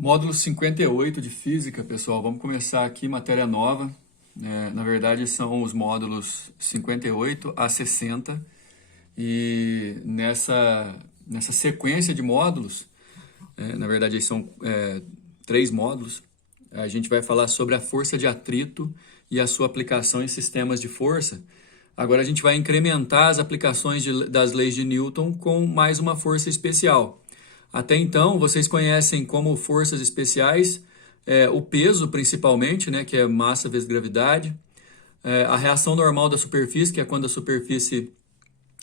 Módulo 58 de Física, pessoal. Vamos começar aqui, matéria nova. Na verdade, são os módulos 58 a 60. E nessa sequência de módulos, na verdade, são três módulos, a gente vai falar sobre a força de atrito e a sua aplicação em sistemas de força. Agora a gente vai incrementar as aplicações das leis de Newton com mais uma força especial. Até então, vocês conhecem como forças especiais o peso, principalmente, né, que é massa vezes gravidade, a reação normal da superfície, que é quando a superfície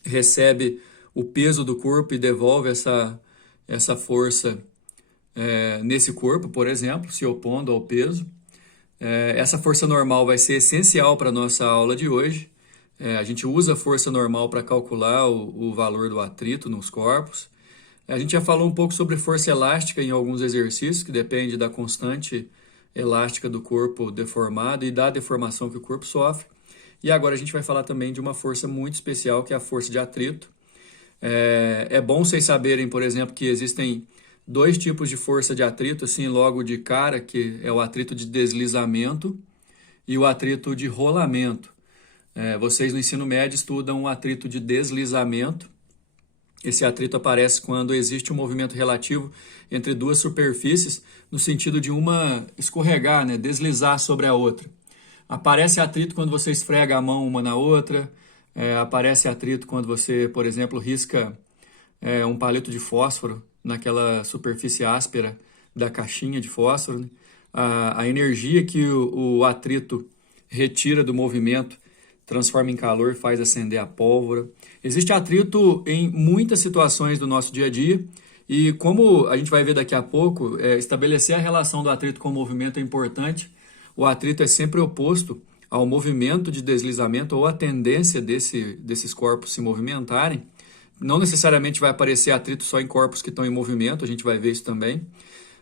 recebe o peso do corpo e devolve essa força nesse corpo, por exemplo, se opondo ao peso. Essa força normal vai ser essencial para a nossa aula de hoje. A gente usa a força normal para calcular o valor do atrito nos corpos. A gente já falou um pouco sobre força elástica em alguns exercícios, que depende da constante elástica do corpo deformado e da deformação que o corpo sofre. E agora a gente vai falar também de uma força muito especial, que é a força de atrito. É bom vocês saberem, por exemplo, que existem dois tipos de força de atrito, assim, logo de cara, que é o atrito de deslizamento e o atrito de rolamento. Vocês no ensino médio estudam o atrito de deslizamento. Esse atrito aparece quando existe um movimento relativo entre duas superfícies, no sentido de uma escorregar, né, deslizar sobre a outra. Aparece atrito quando você esfrega a mão uma na outra, aparece atrito quando você, por exemplo, risca um palito de fósforo naquela superfície áspera da caixinha de fósforo, né? A energia que o atrito retira do movimento transforma em calor e faz acender a pólvora. Existe atrito em muitas situações do nosso dia a dia e, como a gente vai ver daqui a pouco, estabelecer a relação do atrito com o movimento é importante. O atrito é sempre oposto ao movimento de deslizamento ou à tendência desses corpos se movimentarem. Não necessariamente vai aparecer atrito só em corpos que estão em movimento, a gente vai ver isso também.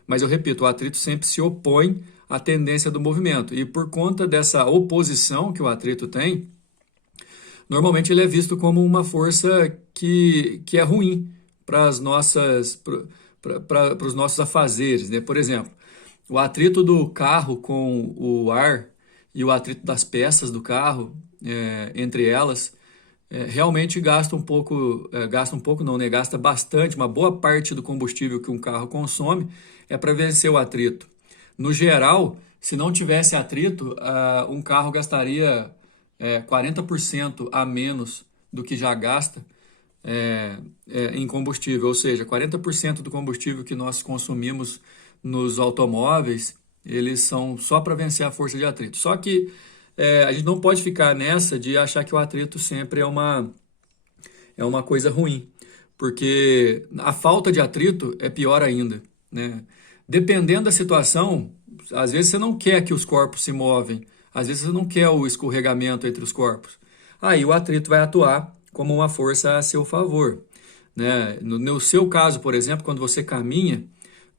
Mas eu repito, o atrito sempre se opõe à tendência do movimento. E por conta dessa oposição que o atrito tem, normalmente ele é visto como uma força que é ruim para os nossos afazeres, né? Por exemplo, o atrito do carro com o ar e o atrito das peças do carro, entre elas, realmente gasta bastante, uma boa parte do combustível que um carro consome para vencer o atrito. No geral, se não tivesse atrito, um carro gastaria 40% a menos do que já gasta em combustível, ou seja, 40% do combustível que nós consumimos nos automóveis, eles são só para vencer a força de atrito. Só que a gente não pode ficar nessa de achar que o atrito sempre é uma coisa ruim, porque a falta de atrito é pior ainda, né? Dependendo da situação, às vezes você não quer que os corpos se movem, às vezes você não quer o escorregamento entre os corpos. Aí o atrito vai atuar como uma força a seu favor, né? No seu caso, por exemplo, quando você caminha,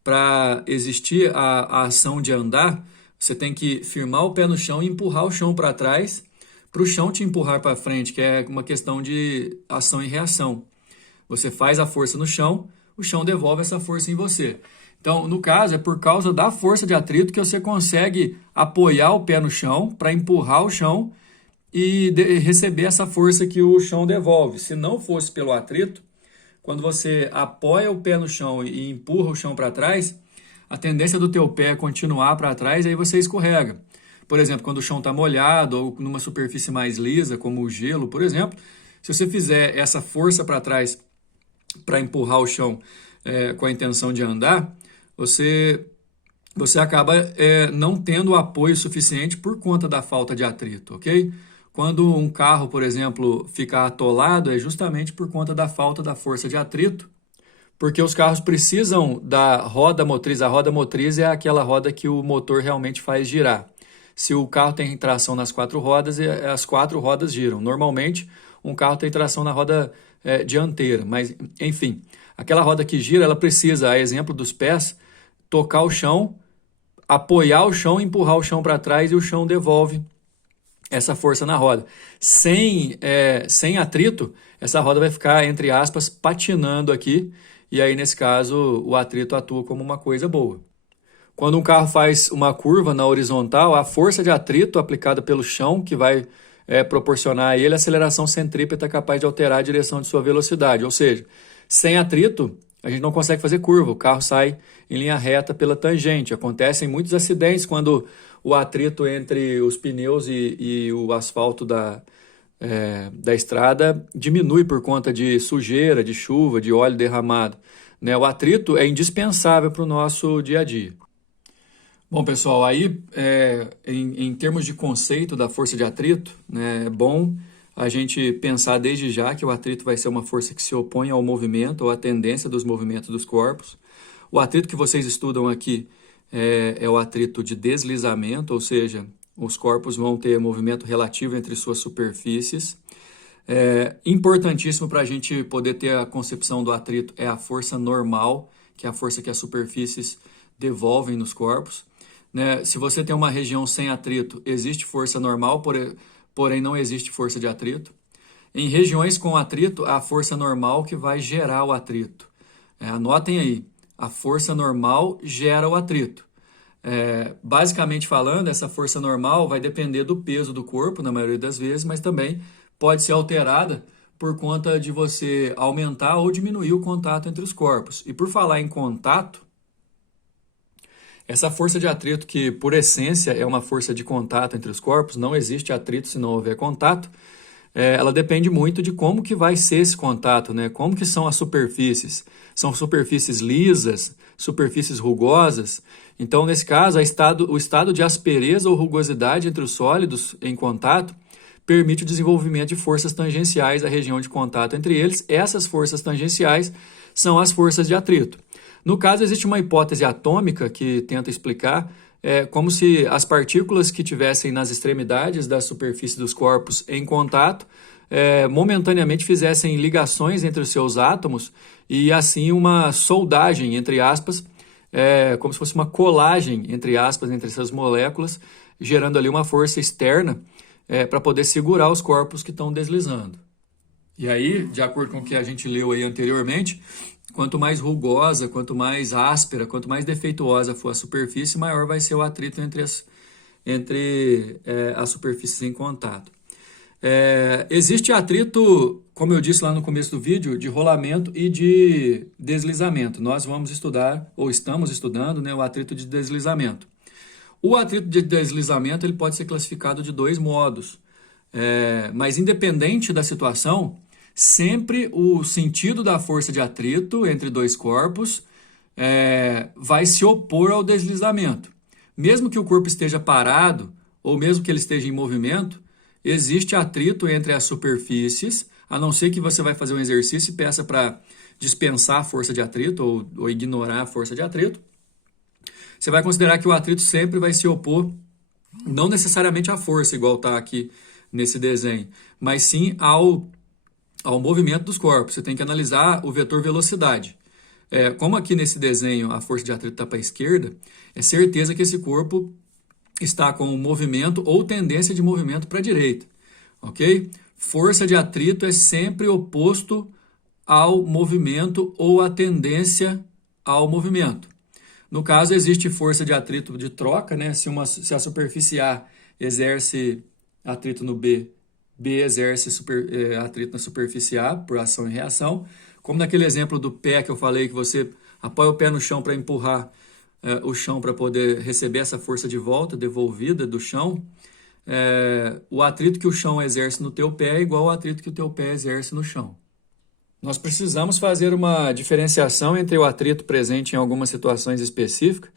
para existir a ação de andar, você tem que firmar o pé no chão e empurrar o chão para trás, para o chão te empurrar para frente, que é uma questão de ação e reação. Você faz a força no chão, o chão devolve essa força em você. Então, no caso, é por causa da força de atrito que você consegue apoiar o pé no chão para empurrar o chão e receber essa força que o chão devolve. Se não fosse pelo atrito, quando você apoia o pé no chão e empurra o chão para trás, a tendência do teu pé é continuar para trás e aí você escorrega. Por exemplo, quando o chão está molhado ou numa superfície mais lisa, como o gelo, por exemplo, se você fizer essa força para trás para empurrar o chão com a intenção de andar, você acaba não tendo o apoio suficiente por conta da falta de atrito, ok? Quando um carro, por exemplo, fica atolado, é justamente por conta da falta da força de atrito, porque os carros precisam da roda motriz. A roda motriz é aquela roda que o motor realmente faz girar. Se o carro tem tração nas quatro rodas, as quatro rodas giram. Normalmente, um carro tem tração na roda dianteira, mas, enfim, aquela roda que gira, ela precisa, a exemplo dos pés, tocar o chão, apoiar o chão, empurrar o chão para trás e o chão devolve essa força na roda. Sem atrito, essa roda vai ficar, entre aspas, patinando aqui, e aí, nesse caso, o atrito atua como uma coisa boa. Quando um carro faz uma curva na horizontal, a força de atrito aplicada pelo chão que vai proporcionar a ele a aceleração centrípeta capaz de alterar a direção de sua velocidade. Ou seja, sem atrito, a gente não consegue fazer curva, o carro sai em linha reta pela tangente. Acontecem muitos acidentes quando o atrito entre os pneus e o asfalto da estrada diminui por conta de sujeira, de chuva, de óleo derramado, né? O atrito é indispensável para o nosso dia a dia. Bom, pessoal, aí em termos de conceito da força de atrito, né, é bom a gente pensar desde já que o atrito vai ser uma força que se opõe ao movimento ou à tendência dos movimentos dos corpos. O atrito que vocês estudam aqui é o atrito de deslizamento, ou seja, os corpos vão ter movimento relativo entre suas superfícies. Importantíssimo para a gente poder ter a concepção do atrito é a força normal, que é a força que as superfícies devolvem nos corpos. Né? Se você tem uma região sem atrito, existe força normal, porém não existe força de atrito. Em regiões com atrito, a força normal que vai gerar o atrito. Anotem aí, a força normal gera o atrito. Basicamente falando, essa força normal vai depender do peso do corpo, na maioria das vezes, mas também pode ser alterada por conta de você aumentar ou diminuir o contato entre os corpos. E por falar em contato, essa força de atrito, que por essência é uma força de contato entre os corpos, não existe atrito se não houver contato, ela depende muito de como que vai ser esse contato, né? Como que são as superfícies. São superfícies lisas, superfícies rugosas. Então, nesse caso, o estado de aspereza ou rugosidade entre os sólidos em contato permite o desenvolvimento de forças tangenciais à região de contato entre eles. Essas forças tangenciais são as forças de atrito. No caso, existe uma hipótese atômica que tenta explicar como se as partículas que tivessem nas extremidades da superfície dos corpos em contato momentaneamente fizessem ligações entre os seus átomos e assim uma soldagem, entre aspas, como se fosse uma colagem, entre aspas, entre essas moléculas, gerando ali uma força externa para poder segurar os corpos que estão deslizando. E aí, de acordo com o que a gente leu aí anteriormente, quanto mais rugosa, quanto mais áspera, quanto mais defeituosa for a superfície, maior vai ser o atrito entre as superfícies em contato. Existe atrito, como eu disse lá no começo do vídeo, de rolamento e de deslizamento. Nós vamos estudar, ou estamos estudando, né, o atrito de deslizamento. O atrito de deslizamento ele pode ser classificado de dois modos, mas independente da situação, sempre o sentido da força de atrito entre dois corpos vai se opor ao deslizamento. Mesmo que o corpo esteja parado, ou mesmo que ele esteja em movimento, existe atrito entre as superfícies, a não ser que você vai fazer um exercício e peça para dispensar a força de atrito ou ignorar a força de atrito. Você vai considerar que o atrito sempre vai se opor, não necessariamente à força, igual está aqui nesse desenho, mas sim ao movimento dos corpos. Você tem que analisar o vetor velocidade. Como aqui nesse desenho a força de atrito está para a esquerda, é certeza que esse corpo está com movimento ou tendência de movimento para a direita. Ok? Força de atrito é sempre oposto ao movimento ou à tendência ao movimento. No caso, existe força de atrito de troca, né? Se a superfície A exerce atrito no B, B exerce atrito na superfície A por ação e reação. Como naquele exemplo do pé que eu falei, que você apoia o pé no chão para empurrar o chão para poder receber essa força de volta, devolvida do chão. O atrito que o chão exerce no teu pé é igual ao atrito que o teu pé exerce no chão. Nós precisamos fazer uma diferenciação entre o atrito presente em algumas situações específicas,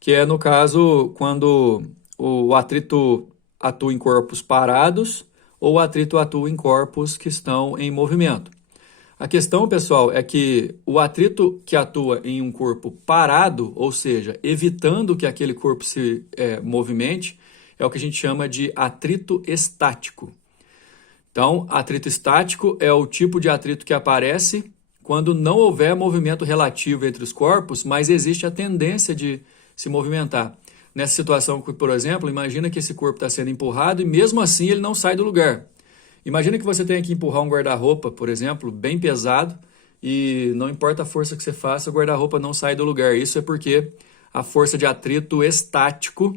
que é no caso quando o atrito atua em corpos parados ou o atrito atua em corpos que estão em movimento. A questão, pessoal, é que o atrito que atua em um corpo parado, ou seja, evitando que aquele corpo se movimente, é o que a gente chama de atrito estático. Então, atrito estático é o tipo de atrito que aparece quando não houver movimento relativo entre os corpos, mas existe a tendência de se movimentar. Nessa situação, por exemplo, imagina que esse corpo está sendo empurrado e mesmo assim ele não sai do lugar. Imagina que você tenha que empurrar um guarda-roupa, por exemplo, bem pesado, e não importa a força que você faça, o guarda-roupa não sai do lugar. Isso é porque a força de atrito estático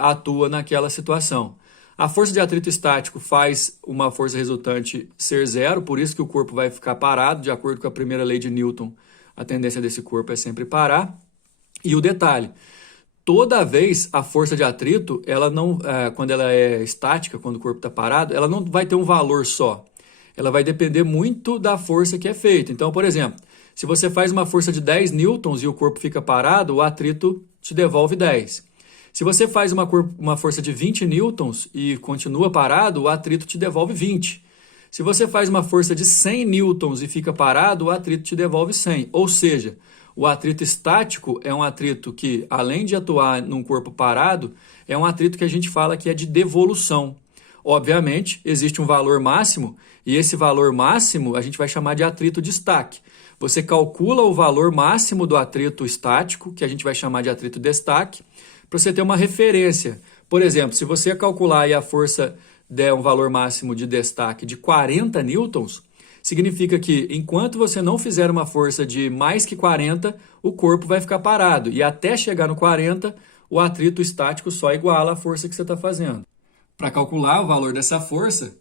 atua naquela situação. A força de atrito estático faz uma força resultante ser zero, por isso que o corpo vai ficar parado, de acordo com a primeira lei de Newton, a tendência desse corpo é sempre parar. E o detalhe, toda vez a força de atrito, ela não, quando ela é estática, quando o corpo está parado, ela não vai ter um valor só. Ela vai depender muito da força que é feita. Então, por exemplo, se você faz uma força de 10 newtons e o corpo fica parado, o atrito te devolve 10. Se você faz uma força de 20 newtons e continua parado, o atrito te devolve 20. Se você faz uma força de 100 newtons e fica parado, o atrito te devolve 100. Ou seja, o atrito estático é um atrito que, além de atuar num corpo parado, é um atrito que a gente fala que é de devolução. Obviamente, existe um valor máximo e esse valor máximo a gente vai chamar de atrito de destaque. Você calcula o valor máximo do atrito estático, que a gente vai chamar de atrito de destaque, para você ter uma referência. Por exemplo, se você calcular aí a força der um valor máximo de destaque de 40 newtons, significa que enquanto você não fizer uma força de mais que 40, o corpo vai ficar parado. E até chegar no 40, o atrito estático só iguala a força que você está fazendo. Para calcular o valor dessa força,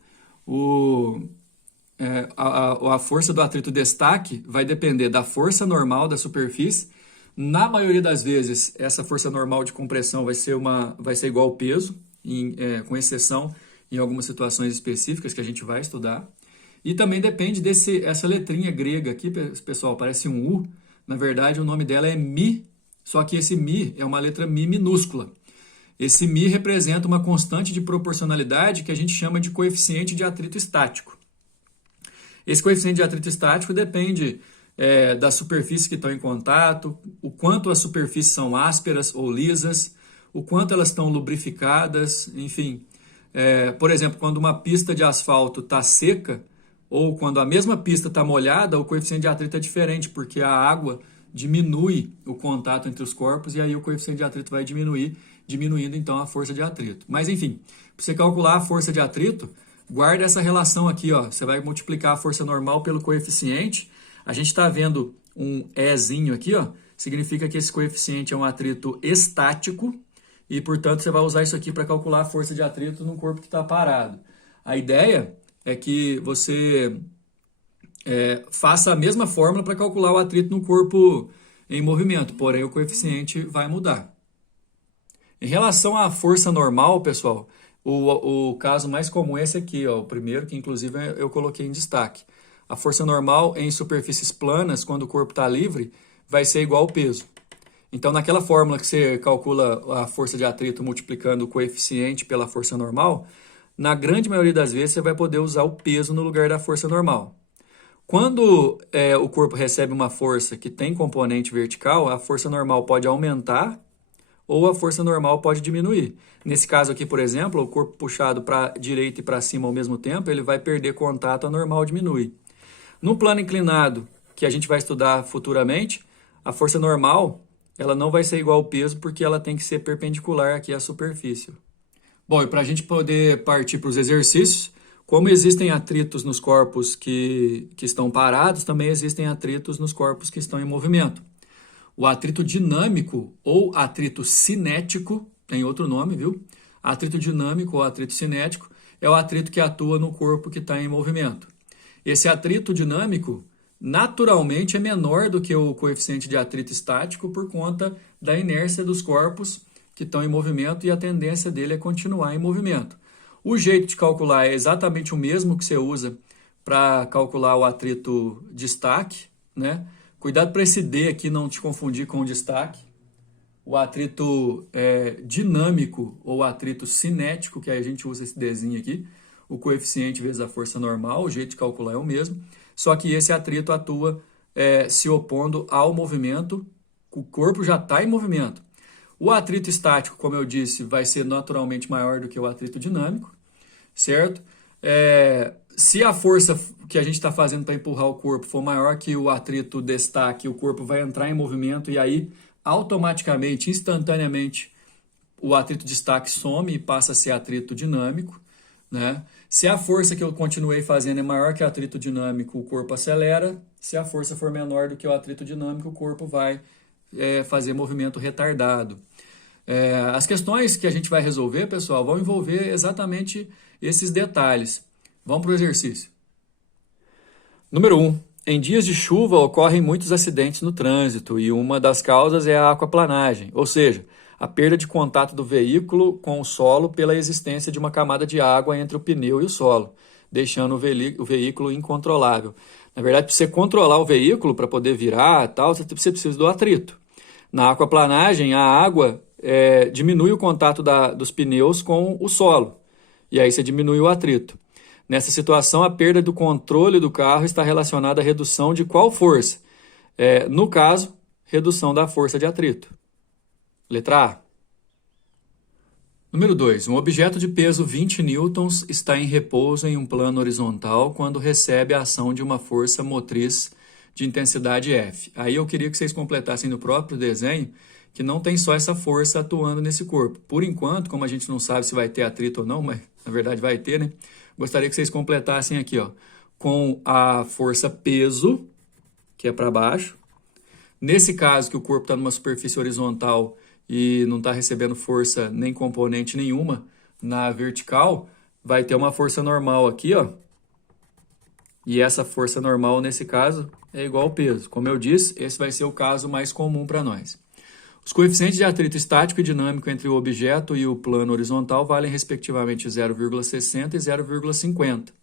a força do atrito destaque vai depender da força normal da superfície. Na maioria das vezes, essa força normal de compressão vai ser igual ao peso, com exceção em algumas situações específicas que a gente vai estudar. E também depende essa letrinha grega aqui, pessoal, parece um U. Na verdade, o nome dela é Mi, só que esse Mi é uma letra Mi minúscula. Esse Mi representa uma constante de proporcionalidade que a gente chama de coeficiente de atrito estático. Esse coeficiente de atrito estático depende das superfícies que estão em contato, o quanto as superfícies são ásperas ou lisas, o quanto elas estão lubrificadas, enfim. Por exemplo, quando uma pista de asfalto está seca, ou quando a mesma pista está molhada, o coeficiente de atrito é diferente, porque a água diminui o contato entre os corpos e aí o coeficiente de atrito vai diminuindo então a força de atrito. Mas enfim, para você calcular a força de atrito, guarda essa relação aqui, ó. Você vai multiplicar a força normal pelo coeficiente. A gente está vendo um Ezinho aqui, ó. Significa que esse coeficiente é um atrito estático e, portanto, você vai usar isso aqui para calcular a força de atrito num corpo que está parado. A ideia é que você faça a mesma fórmula para calcular o atrito no corpo em movimento, porém o coeficiente vai mudar. Em relação à força normal, pessoal, o caso mais comum é esse aqui, ó, o primeiro, que inclusive eu coloquei em destaque. A força normal em superfícies planas, quando o corpo está livre, vai ser igual ao peso. Então, naquela fórmula que você calcula a força de atrito multiplicando o coeficiente pela força normal, na grande maioria das vezes você vai poder usar o peso no lugar da força normal. Quando o corpo recebe uma força que tem componente vertical, a força normal pode aumentar ou a força normal pode diminuir. Nesse caso aqui, por exemplo, o corpo puxado para a direita e para cima ao mesmo tempo, ele vai perder contato, a normal diminui. No plano inclinado, que a gente vai estudar futuramente, a força normal ela não vai ser igual ao peso porque ela tem que ser perpendicular aqui à superfície. Bom, e para a gente poder partir para os exercícios, como existem atritos nos corpos que estão parados, também existem atritos nos corpos que estão em movimento. O atrito dinâmico ou atrito cinético, tem outro nome, viu? Atrito dinâmico ou atrito cinético é o atrito que atua no corpo que está em movimento. Esse atrito dinâmico, naturalmente, é menor do que o coeficiente de atrito estático por conta da inércia dos corpos que estão em movimento e a tendência dele é continuar em movimento. O jeito de calcular é exatamente o mesmo que você usa para calcular o atrito destaque, né? Cuidado para esse D aqui não te confundir com o destaque. O atrito dinâmico ou atrito cinético, que aí a gente usa esse Dzinho aqui, o coeficiente vezes a força normal, o jeito de calcular é o mesmo, só que esse atrito atua se opondo ao movimento, o corpo já está em movimento. O atrito estático, como eu disse, vai ser naturalmente maior do que o atrito dinâmico, certo? Se a força que a gente está fazendo para empurrar o corpo for maior que o atrito destaque, o corpo vai entrar em movimento e aí automaticamente, instantaneamente, o atrito destaque some e passa a ser atrito dinâmico, né? Se a força que eu continuei fazendo é maior que o atrito dinâmico, o corpo acelera. Se a força for menor do que o atrito dinâmico, o corpo vai fazer movimento retardado. As questões que a gente vai resolver, pessoal, vão envolver exatamente esses detalhes. Vamos para o exercício. Número 1. Em dias de chuva ocorrem muitos acidentes no trânsito e uma das causas é a aquaplanagem, ou seja, a perda de contato do veículo com o solo pela existência de uma camada de água entre o pneu e o solo, deixando o veículo incontrolável. Na verdade, para você controlar o veículo, para poder virar e tal, você precisa do atrito. Na aquaplanagem, a água diminui o contato dos pneus com o solo, e aí você diminui o atrito. Nessa situação, a perda do controle do carro está relacionada à redução de qual força? No caso, redução da força de atrito. Letra A. Número 2. Um objeto de peso 20 newtons está em repouso em um plano horizontal quando recebe a ação de uma força motriz de intensidade F. Aí eu queria que vocês completassem no próprio desenho que não tem só essa força atuando nesse corpo. Por enquanto, como a gente não sabe se vai ter atrito ou não, mas na verdade vai ter, né? Gostaria que vocês completassem aqui, ó, com a força peso, que é para baixo. Nesse caso, que o corpo está numa superfície horizontal e não está recebendo força nem componente nenhuma na vertical, vai ter uma força normal aqui, ó. E essa força normal, nesse caso, é igual ao peso. Como eu disse, esse vai ser o caso mais comum para nós. Os coeficientes de atrito estático e dinâmico entre o objeto e o plano horizontal valem respectivamente 0,60 e 0,50.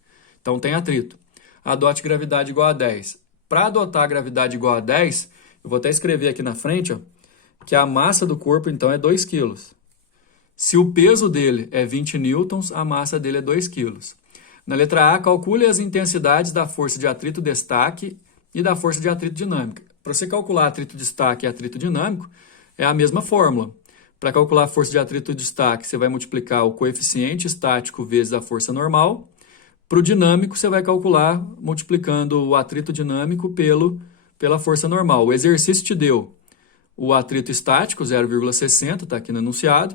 Então tem atrito. Adote gravidade igual a 10. Para adotar a gravidade igual a 10, eu vou até escrever aqui na frente, ó, que a massa do corpo então é 2 kg. Se o peso dele é 20 newtons, a massa dele é 2 kg. Na letra A, calcule as intensidades da força de atrito destaque e da força de atrito dinâmica. Para você calcular atrito destaque e atrito dinâmico, é a mesma fórmula. Para calcular a força de atrito destaque, você vai multiplicar o coeficiente estático vezes a força normal. Para o dinâmico, você vai calcular multiplicando o atrito dinâmico pela força normal. O exercício te deu o atrito estático, 0,60, está aqui no enunciado.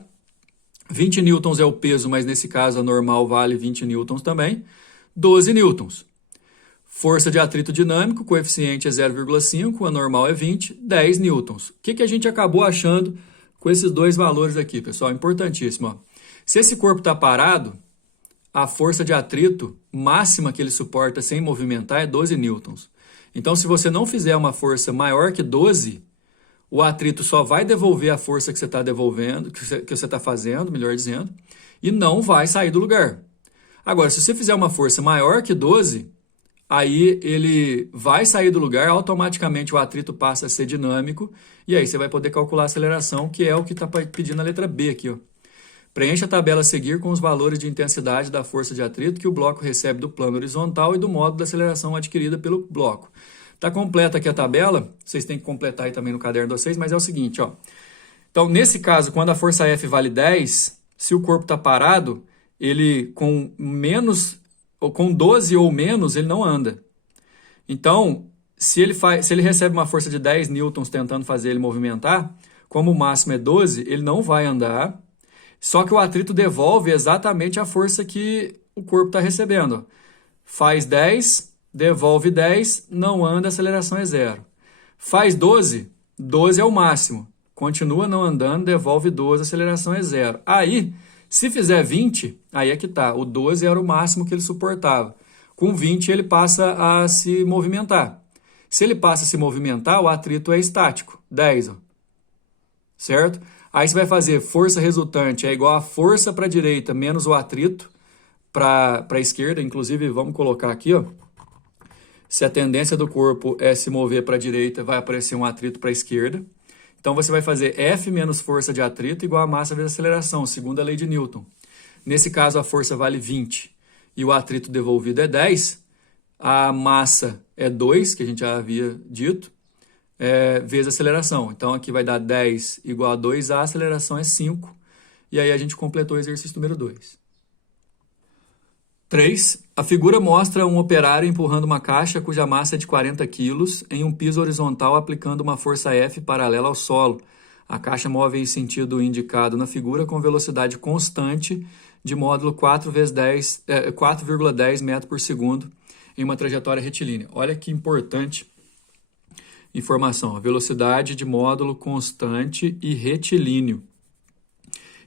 20 newtons é o peso, mas nesse caso a normal vale 20 newtons também. 12 newtons. Força de atrito dinâmico, o coeficiente é 0,5, a normal é 20, 10 newtons. O que a gente acabou achando com esses dois valores aqui, pessoal? Importantíssimo. Ó. Se esse corpo está parado, a força de atrito máxima que ele suporta sem movimentar é 12 newtons. Então, se você não fizer uma força maior que 12, o atrito só vai devolver a força que você está devolvendo, que você está fazendo, melhor dizendo, e não vai sair do lugar. Agora, se você fizer uma força maior que 12, aí ele vai sair do lugar, automaticamente o atrito passa a ser dinâmico, e aí você vai poder calcular a aceleração, que é o que está pedindo a letra B aqui. Ó. Preencha a tabela a seguir com os valores de intensidade da força de atrito que o bloco recebe do plano horizontal e do módulo da aceleração adquirida pelo bloco. Está completa aqui a tabela, vocês têm que completar aí também no caderno de vocês, mas é o seguinte, ó. Então, nesse caso, quando a força F vale 10, se o corpo está parado, ele com menos, ou com 12 ou menos, ele não anda. Então, se ele recebe uma força de 10 newtons tentando fazer ele movimentar, como o máximo é 12, ele não vai andar, só que o atrito devolve exatamente a força que o corpo está recebendo. Faz 10, devolve 10, não anda, a aceleração é 0. Faz 12, 12 é o máximo. Continua não andando, devolve 12, a aceleração é 0. Aí, se fizer 20, aí é que tá. O 12 era o máximo que ele suportava. Com 20, ele passa a se movimentar. Se ele passa a se movimentar, o atrito é estático, 10. Ó. Certo? Aí você vai fazer força resultante é igual a força para a direita menos o atrito para a esquerda. Inclusive, vamos colocar aqui, ó. Se a tendência do corpo é se mover para a direita, vai aparecer um atrito para a esquerda. Então, você vai fazer F menos força de atrito igual a massa vezes aceleração, segundo a lei de Newton. Nesse caso, a força vale 20 e o atrito devolvido é 10. A massa é 2, que a gente já havia dito, vezes a aceleração. Então, aqui vai dar 10 igual a 2, a aceleração é 5. E aí, a gente completou o exercício número 2. 3. A figura mostra um operário empurrando uma caixa cuja massa é de 40 kg em um piso horizontal aplicando uma força F paralela ao solo. A caixa move em sentido indicado na figura com velocidade constante de módulo 4,10 metros por segundo em uma trajetória retilínea. Olha que importante informação, velocidade de módulo constante e retilíneo.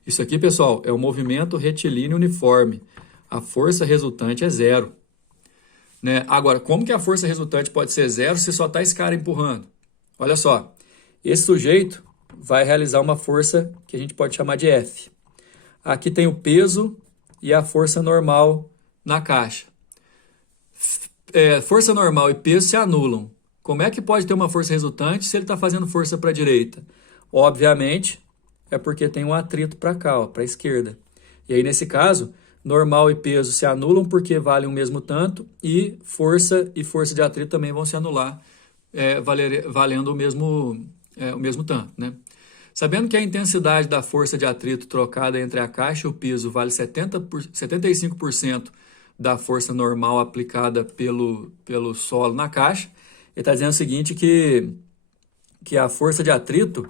Isso aqui, pessoal, é o movimento retilíneo uniforme. A força resultante é zero. Né? Agora, como que a força resultante pode ser zero se só está esse cara empurrando? Olha só, esse sujeito vai realizar uma força que a gente pode chamar de F. Aqui tem o peso e a força normal na caixa. Força normal e peso se anulam. Como é que pode ter uma força resultante se ele está fazendo força para a direita? Obviamente, é porque tem um atrito para cá, para a esquerda. E aí, nesse caso, normal e peso se anulam porque valem o mesmo tanto e força de atrito também vão se anular, valendo o mesmo tanto, né? Sabendo que a intensidade da força de atrito trocada entre a caixa e o piso vale 75% da força normal aplicada pelo solo na caixa, ele está dizendo o seguinte, que a força de atrito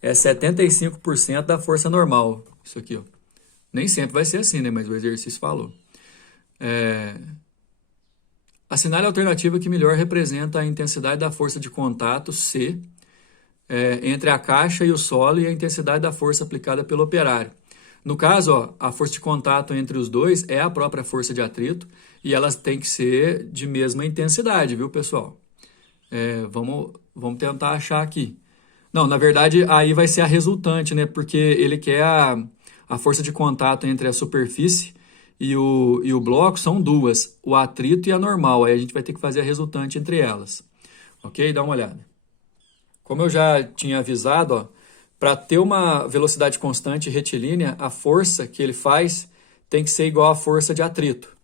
é 75% da força normal. Isso aqui, ó. Nem sempre vai ser assim, né? Mas o exercício falou. Assinale a alternativa que melhor representa a intensidade da força de contato, C, entre a caixa e o solo e a intensidade da força aplicada pelo operário. No caso, ó, a força de contato entre os dois é a própria força de atrito e elas têm que ser de mesma intensidade, viu, pessoal? Vamos tentar achar aqui. Não, na verdade, aí vai ser a resultante, né? Porque ele quer a força de contato entre a superfície e o bloco são duas, o atrito e a normal. Aí a gente vai ter que fazer a resultante entre elas. Ok? Dá uma olhada. Como eu já tinha avisado, para ter uma velocidade constante retilínea, a força que ele faz tem que ser igual à força de atrito.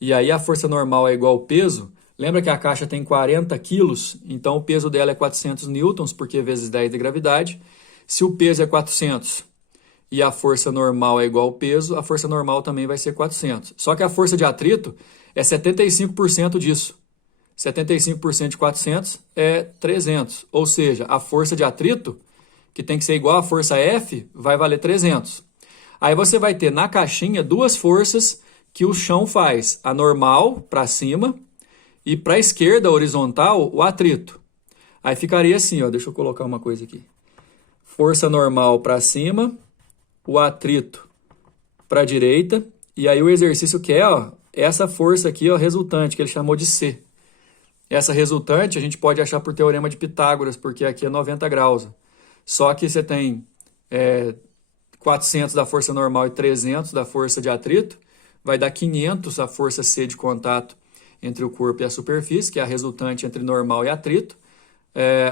E aí a força normal é igual ao peso. Lembra que a caixa tem 40 quilos, então o peso dela é 400 newtons, porque vezes 10 de gravidade. Se o peso é 400 e a força normal é igual ao peso, a força normal também vai ser 400. Só que a força de atrito é 75% disso. 75% de 400 é 300. Ou seja, a força de atrito, que tem que ser igual à força F, vai valer 300. Aí você vai ter na caixinha duas forças que o chão faz. A normal para cima e para a esquerda, horizontal, o atrito. Aí ficaria assim, ó, deixa eu colocar uma coisa aqui. Força normal para cima, o atrito para a direita. E aí o exercício que é, ó, essa força aqui, ó, resultante, que ele chamou de C. Essa resultante a gente pode achar por teorema de Pitágoras, porque aqui é 90 graus. Só que você tem 400 da força normal e 300 da força de atrito, vai dar 500 a força C de contato entre o corpo e a superfície, que é a resultante entre normal e atrito.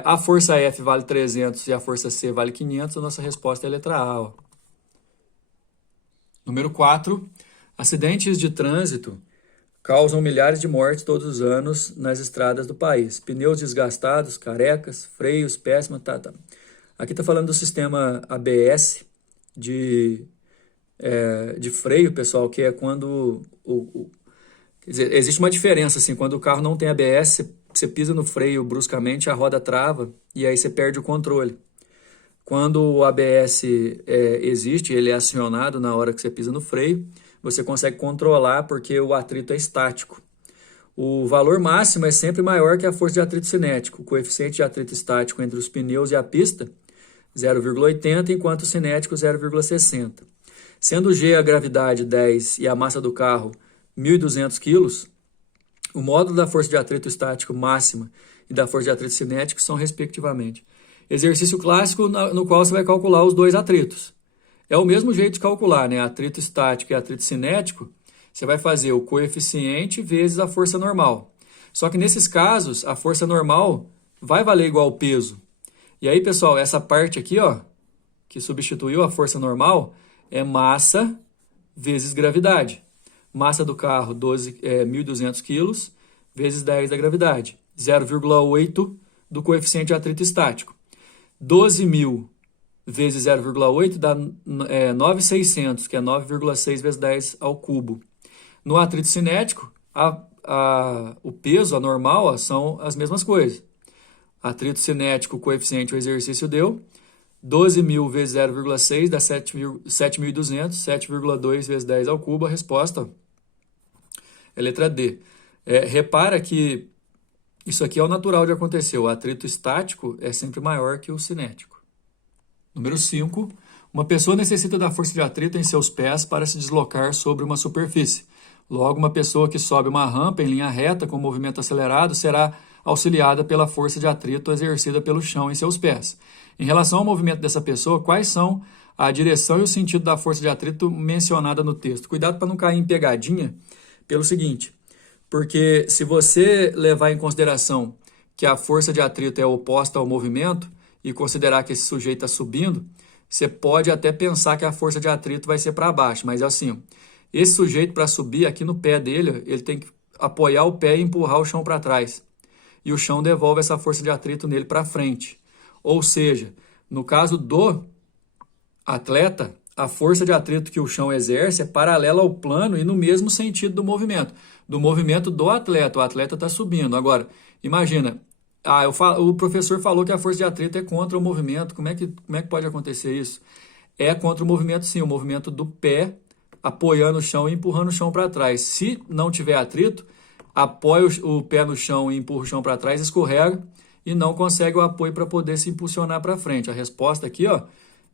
A força F vale 300 e a força C vale 500, a nossa resposta é a letra A. Ó. Número 4. Acidentes de trânsito causam milhares de mortes todos os anos nas estradas do país. Pneus desgastados, carecas, freios péssimos, tá. Aqui está falando do sistema ABS de freio, pessoal, que é quando quer dizer, existe uma diferença, assim, quando o carro não tem ABS, você pisa no freio bruscamente, a roda trava e aí você perde o controle. Quando o ABS existe, ele é acionado na hora que você pisa no freio, você consegue controlar porque o atrito é estático. O valor máximo é sempre maior que a força de atrito cinético. O coeficiente de atrito estático entre os pneus e a pista, 0,80, enquanto o cinético, 0,60. Sendo G a gravidade 10 e a massa do carro 1.200 kg, o módulo da força de atrito estático máxima e da força de atrito cinético são, respectivamente. Exercício clássico no qual você vai calcular os dois atritos. É o mesmo jeito de calcular, né? Atrito estático e atrito cinético, você vai fazer o coeficiente vezes a força normal. Só que nesses casos, a força normal vai valer igual ao peso. E aí, pessoal, essa parte aqui, ó, que substituiu a força normal, é massa vezes gravidade. Massa do carro, 1.200 kg, vezes 10 da gravidade. 0,8 do coeficiente de atrito estático. 12.000 vezes 0,8 dá 9.600, que é 9,6 vezes 10 ao cubo. No atrito cinético, o peso, a normal, são as mesmas coisas. Atrito cinético, o coeficiente, o exercício deu. 12.000 vezes 0,6 dá 7.200, 7,2 vezes 10 ao cubo, a resposta é letra D. Repara que Isso aqui é o natural de acontecer. O atrito estático é sempre maior que o cinético. Número 5. Uma pessoa necessita da força de atrito em seus pés para se deslocar sobre uma superfície. Logo, uma pessoa que sobe uma rampa em linha reta com movimento acelerado será auxiliada pela força de atrito exercida pelo chão em seus pés. Em relação ao movimento dessa pessoa, quais são a direção e o sentido da força de atrito mencionada no texto? Cuidado para não cair em pegadinha, pelo seguinte, porque se você levar em consideração que a força de atrito é oposta ao movimento e considerar que esse sujeito está subindo, você pode até pensar que a força de atrito vai ser para baixo, mas é assim, esse sujeito para subir aqui no pé dele, ele tem que apoiar o pé e empurrar o chão para trás. E o chão devolve essa força de atrito nele para frente. Ou seja, no caso do atleta, a força de atrito que o chão exerce é paralela ao plano e no mesmo sentido do movimento do atleta. O atleta está subindo. Agora, imagina, o professor falou que a força de atrito é contra o movimento. Como é que pode acontecer isso? É contra o movimento, sim, o movimento do pé apoiando o chão e empurrando o chão para trás. Se não tiver atrito, apoia o pé no chão e empurra o chão para trás, escorrega e não consegue o apoio para poder se impulsionar para frente. A resposta aqui, ó,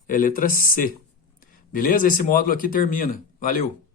é letra C. Beleza? Esse módulo aqui termina. Valeu!